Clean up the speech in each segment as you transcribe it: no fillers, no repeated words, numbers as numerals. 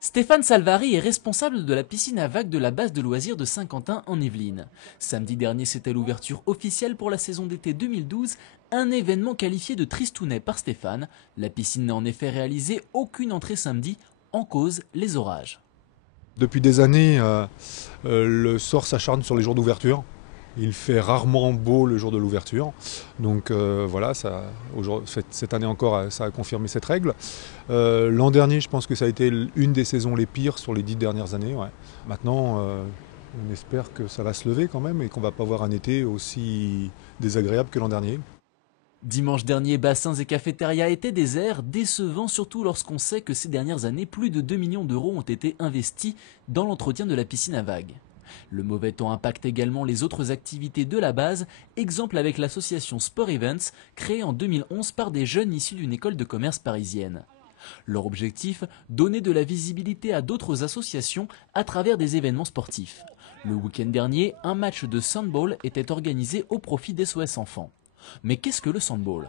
Stéphane Salvari est responsable de la piscine à vagues de la base de loisirs de Saint-Quentin en Yvelines. Samedi dernier, c'était l'ouverture officielle pour la saison d'été 2012, un événement qualifié de tristounet par Stéphane. La piscine n'a en effet réalisé aucune entrée samedi, en cause les orages. Depuis des années, le sort s'acharne sur les jours d'ouverture. Il fait rarement beau le jour de l'ouverture. Donc voilà, cette année encore, ça a confirmé cette règle. L'an dernier, je pense que ça a été une des saisons les pires sur les 10 dernières années. Ouais. Maintenant, on espère que ça va se lever quand même et qu'on ne va pas avoir un été aussi désagréable que l'an dernier. Dimanche dernier, bassins et cafétérias étaient déserts, décevant surtout lorsqu'on sait que ces dernières années, plus de 2 millions d'euros ont été investis dans l'entretien de la piscine à vagues. Le mauvais temps impacte également les autres activités de la base, exemple avec l'association Sport Events, créée en 2011 par des jeunes issus d'une école de commerce parisienne. Leur objectif, donner de la visibilité à d'autres associations à travers des événements sportifs. Le week-end dernier, un match de sandball était organisé au profit d'SOS Enfants. Mais qu'est-ce que le sandball ?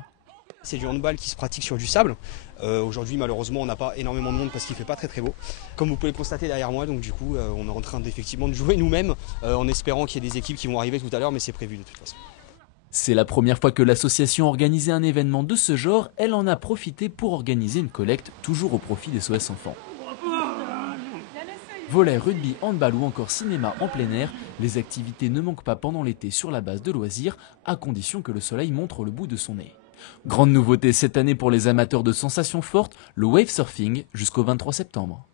C'est du handball qui se pratique sur du sable. Aujourd'hui, malheureusement, on n'a pas énormément de monde parce qu'il ne fait pas très beau. Comme vous pouvez le constater derrière moi, donc du coup, on est en train d'effectivement de jouer nous-mêmes en espérant qu'il y ait des équipes qui vont arriver tout à l'heure, mais c'est prévu de toute façon. C'est la première fois que l'association organisait un événement de ce genre. Elle en a profité pour organiser une collecte, toujours au profit des SOS Enfants. Volley, rugby, handball ou encore cinéma en plein air, les activités ne manquent pas pendant l'été sur la base de loisirs, à condition que le soleil montre le bout de son nez. Grande nouveauté cette année pour les amateurs de sensations fortes, le wave surfing jusqu'au 23 septembre.